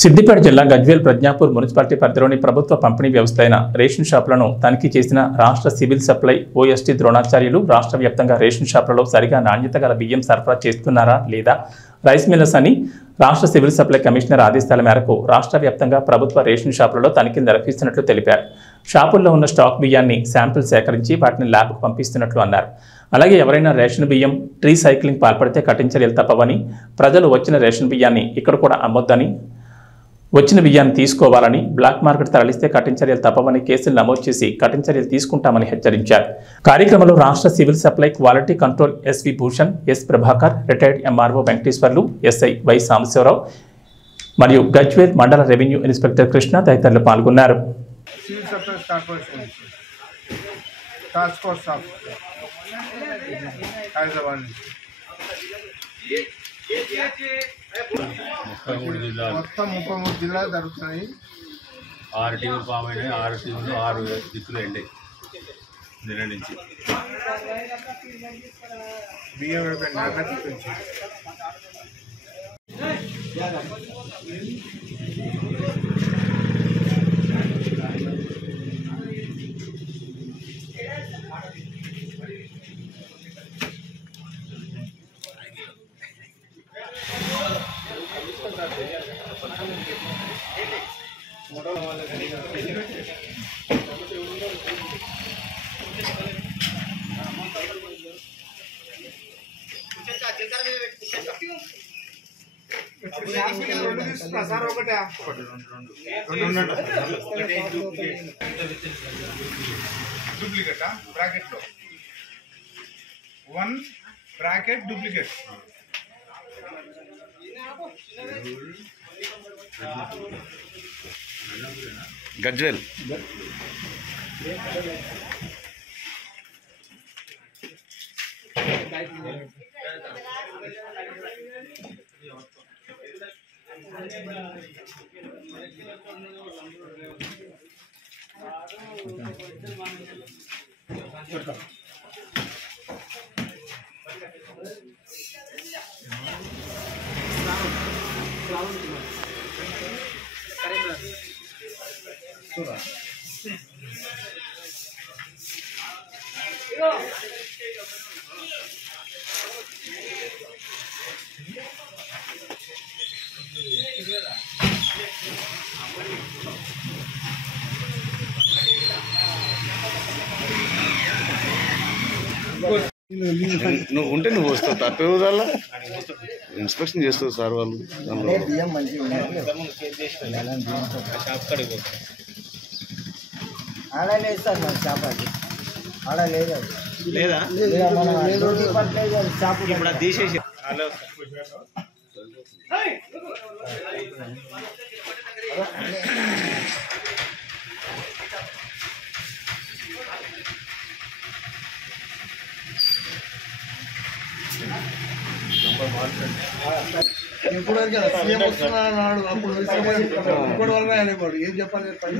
సిద్దిపేట జిల్లా గజ్వేల్ ప్రజ్ఞాపూర్ మున్సిపాలిటీ పరిధిలోని ప్రభుత్వ పంపిణీ వ్యవస్థ అయిన రేషన్ షాపులను తనిఖీ చేసిన రాష్ట్ర సివిల్ సప్లై ఓఎస్టీ ద్రోణాచార్యులు రాష్ట్ర వ్యాప్తంగా రేషన్ షాపులలో సరిగా నాణ్యత గల బియ్యం సరఫరా చేస్తున్నారా లేదా రైస్ మిల్లర్స్ అని రాష్ట్ర సివిల్ సప్లై కమిషనర్ ఆదేశాల మేరకు రాష్ట్ర వ్యాప్తంగా ప్రభుత్వ రేషన్ షాపులలో తనిఖీలు నిర్వహిస్తున్నట్లు తెలిపారు. షాపుల్లో ఉన్న స్టాక్ బియ్యాన్ని శాంపిల్ సేకరించి వాటిని ల్యాబ్కు పంపిస్తున్నట్లు అన్నారు. అలాగే ఎవరైనా రేషన్ బియ్యం రీసైక్లింగ్ పాల్పడితే కఠిన చర్యలు తప్పవని, ప్రజలు వచ్చిన రేషన్ బియ్యాన్ని ఇక్కడ కూడా అమ్మొద్దని, వచ్చిన బియ్యాన్ని తీసుకోవాలని, బ్లాక్ మార్కెట్ తరలిస్తే కఠిన చర్యలు తప్పవని కేసులు నమోదు చేసి కఠిన చర్యలు తీసుకుంటామని హెచ్చరించారు. కార్యక్రమంలో రాష్ట్ర civil supply quality control S V Bhushan, S Prabhakar, retired MRO Venkateswarlu, SI Y Sambasiva Rao మరియు గజ్వేల్ మండల రెవెన్యూ ఇన్స్పెక్టర్ కృష్ణ తదితరులు పాల్గొన్నారు. మొత్తం 33 జిల్లాలు జరుగుతున్నాయి. 6 టీములు ఫామ్ అయినాయి. 6 టీములు 6 దిక్కులు ఎండాయి నిన్న నుంచి. బియ్యం నాగరించి డూప్లికేట్ బ్రాకెట్ లో 1 బ్రాకెట్ డూప్లికేట్. గజ్వేల్ నువ్వు ఉంటే నువ్వు వస్తావు, తప్పే వదల్లా ఇన్స్పెక్షన్ చేస్తావు సార్ వాళ్ళు.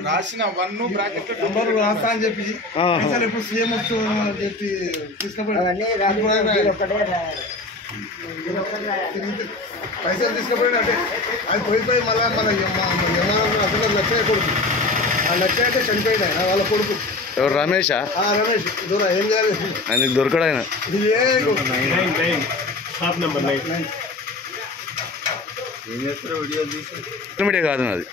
రాసిన 1 బ్రాకెట్ నంబర్ రాస్తా అని చెప్పి ఇప్పుడు సీఎం వస్తుందని చెప్పి పైసలు తీసుకుపోయిన అంటే అది పోయిపోయి మళ్ళీ మన అసలు లక్ష కొడుకు ఆ లక్ష అయితే చనిపోయినా వాళ్ళ కొడుకు. ఎవరు? రమేష్ దూరం ఏం చేయాలి ఆయనకి దొరకడు. ఆయన మీడియా కాదు నాది.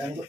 రంగు